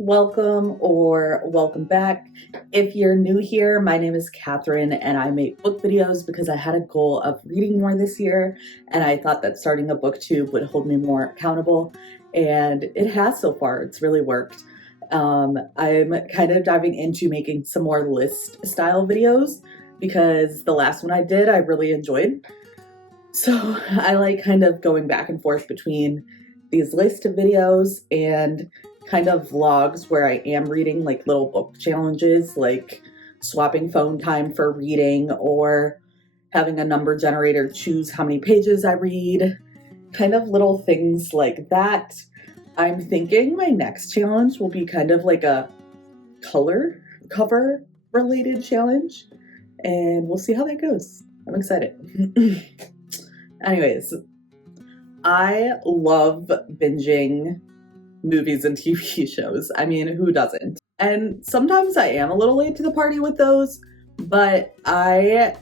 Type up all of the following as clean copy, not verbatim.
Welcome or welcome back. If you're new here, my name is Catherine and I make book videos because I had a goal of reading more this year and I thought that starting a booktube would hold me more accountable, and it has so far. It's really worked. I'm kind of diving into making some more list style videos because the last one I did I really enjoyed. So I like kind of going back and forth between these list of videos and kind of vlogs where I am reading, like little book challenges, like swapping phone time for reading or having a number generator choose how many pages I read, kind of little things like that. I'm thinking my next challenge will be kind of like a color cover related challenge, and we'll see how that goes. I'm excited. Anyways, I love binging movies and TV shows. I mean, who doesn't? And sometimes I am a little late to the party with those, but I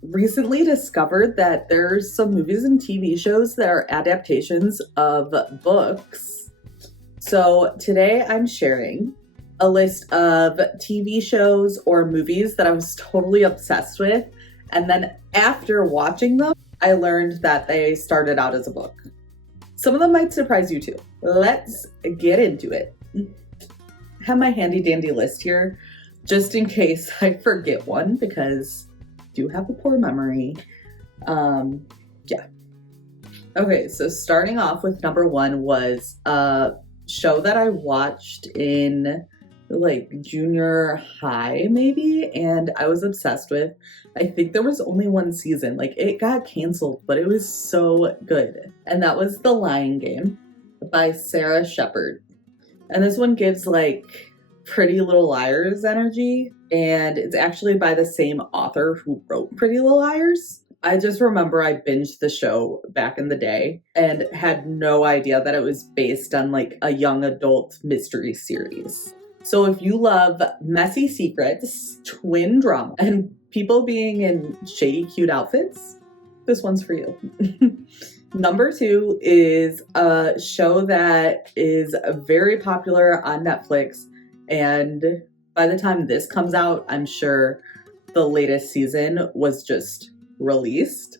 recently discovered that there's some movies and TV shows that are adaptations of books. So today I'm sharing a list of TV shows or movies that I was totally obsessed with, and then after watching them, I learned that they started out as a book. Some of them might surprise you too. Let's get into it. I have my handy dandy list here, just in case I forget one, because I do have a poor memory. Yeah. Okay, so starting off with number one was a show that I watched in like junior high maybe, and I was obsessed with. I think there was only one season, like it got canceled, but it was so good. And that was The Lion Game by Sara Shepard. And this one gives like Pretty Little Liars energy, and it's actually by the same author who wrote Pretty Little Liars. I just remember I binged the show back in the day and had no idea that it was based on like a young adult mystery series. So if you love messy secrets, twin drama, and people being in shady, cute outfits, this one's for you. Number two is a show that is very popular on Netflix, and by the time this comes out, I'm sure the latest season was just released,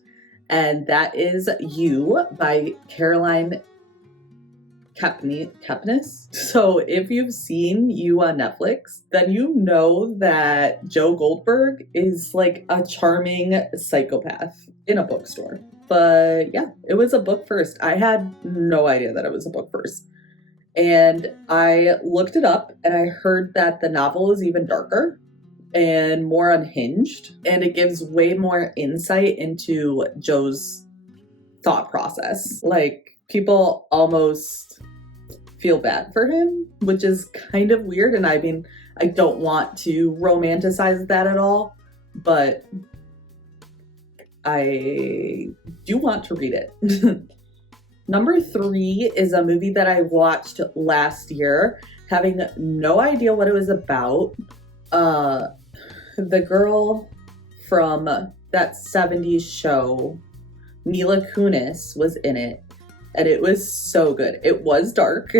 and that is You by Caroline Kepnes. So if you've seen You on Netflix, then you know that Joe Goldberg is like a charming psychopath in a bookstore. But yeah, it was a book first. I had no idea that it was a book first. And I looked it up and I heard that the novel is even darker and more unhinged, and it gives way more insight into Joe's thought process. Like, people almost feel bad for him, which is kind of weird. And I mean, I don't want to romanticize that at all, but I do want to read it. Number three is a movie that I watched last year, having no idea what it was about. The girl from that 70s show, Mila Kunis, was in it. And it was so good. It was dark.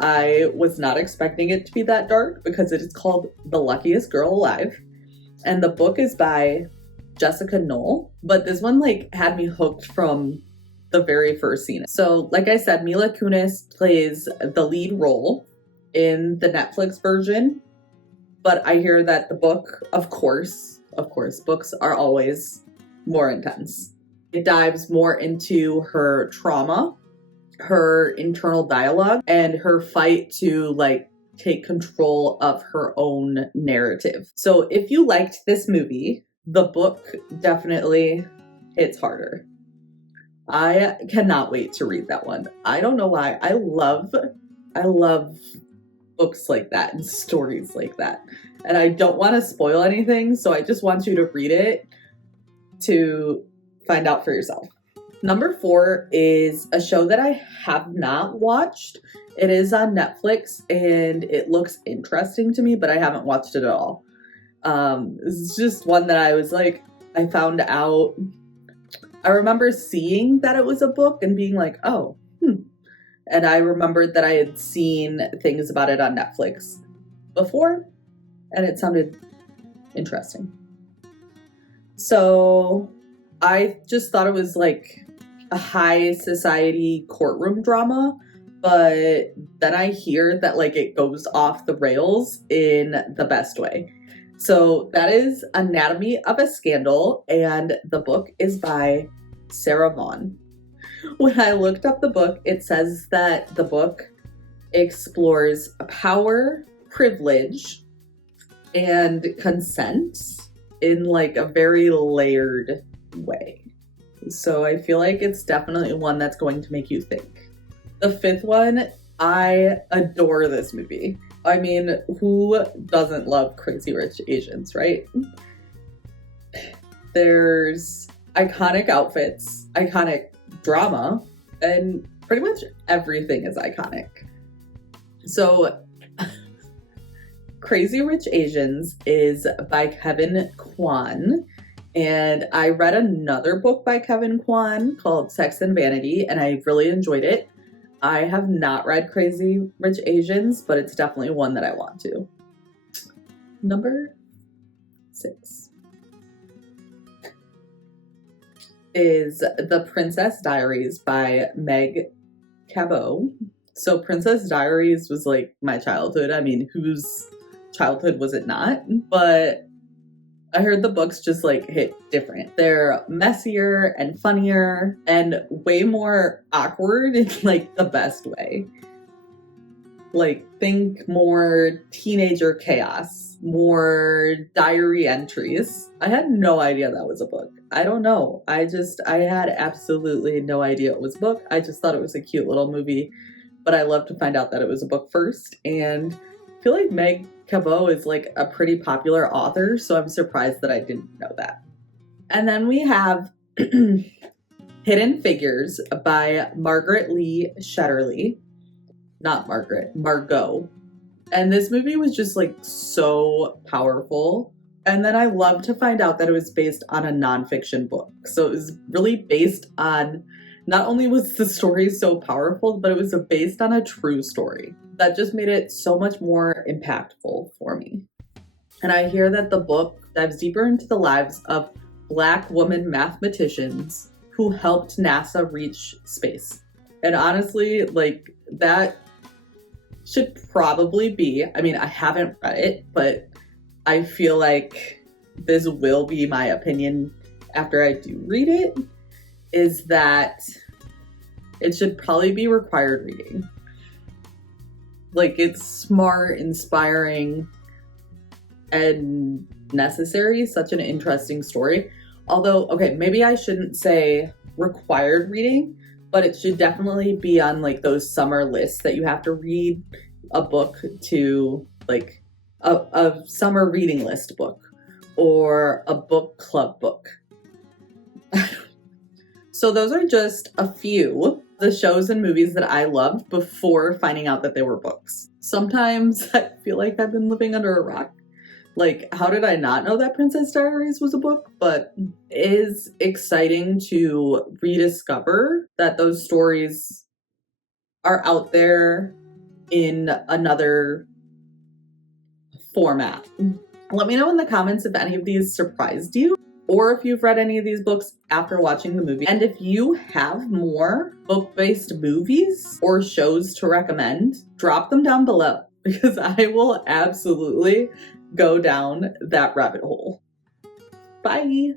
I was not expecting it to be that dark because it is called The Luckiest Girl Alive. And the book is by Jessica Knoll. But this one like had me hooked from the very first scene. So like I said, Mila Kunis plays the lead role in the Netflix version. But I hear that the book, of course, books are always more intense. It dives more into her trauma, her internal dialogue, and her fight to like take control of her own narrative. So if you liked this movie, the book definitely hits harder. I cannot wait to read that one. I don't know why. I love books like that and stories like that. And I don't want to spoil anything, so I just want you to read it to find out for yourself. Number four is a show that I have not watched. It is on Netflix and it looks interesting to me, but I haven't watched it at all. This is just one that I was like, I found out. I remember seeing that it was a book and being like, oh, And I remembered that I had seen things about it on Netflix before, and it sounded interesting. So I just thought it was like a high society courtroom drama, but then I hear that like it goes off the rails in the best way. So that is Anatomy of a Scandal, and the book is by Sara Vaughan. When I looked up the book, it says that the book explores power, privilege, and consent in like a very layered way. So I feel like it's definitely one that's going to make you think. The fifth one, I adore this movie. I mean, who doesn't love Crazy Rich Asians, right? There's iconic outfits, iconic drama, and pretty much everything is iconic. So Crazy Rich Asians is by Kwan, and I read another book by Kwan called Sex and Vanity, and I really enjoyed it. I have not read Crazy Rich Asians, but it's definitely one that I want to. Number 6 is The Princess Diaries by Meg Cabot. So Princess Diaries was like my childhood. I mean, whose childhood was it not? But I heard the books just like hit different. They're messier and funnier and way more awkward in like the best way. Like think more teenager chaos, more diary entries. I had no idea that was a book. I don't know. I had absolutely no idea it was a book. I just thought it was a cute little movie, but I love to find out that it was a book first. And I feel like Meg Cabot is like a pretty popular author, so I'm surprised that I didn't know that. And then we have Hidden Figures by Margaret Lee Shetterly. Not Margaret, Margot. And this movie was just like so powerful. And then I love to find out that it was based on a nonfiction book. So it was really based on, not only was the story so powerful, but it was based on a true story. That just made it so much more impactful for me. And I hear that the book dives deeper into the lives of Black woman mathematicians who helped NASA reach space. And honestly, like that should probably be, I mean, I haven't read it, but I feel like this will be my opinion after I do read it, is that it should probably be required reading. Like, it's smart, inspiring, and necessary. Such an interesting story. Although, okay, maybe I shouldn't say required reading, but it should definitely be on like those summer lists that you have to read a book to, like a summer reading list book or a book club book. So those are just a few the shows and movies that I loved before finding out that they were books. Sometimes I feel like I've been living under a rock. Like, how did I not know that Princess Diaries was a book? But it is exciting to rediscover that those stories are out there in another format. Let me know in the comments if any of these surprised you, or if you've read any of these books after watching the movie. And if you have more book-based movies or shows to recommend, drop them down below, because I will absolutely go down that rabbit hole. Bye!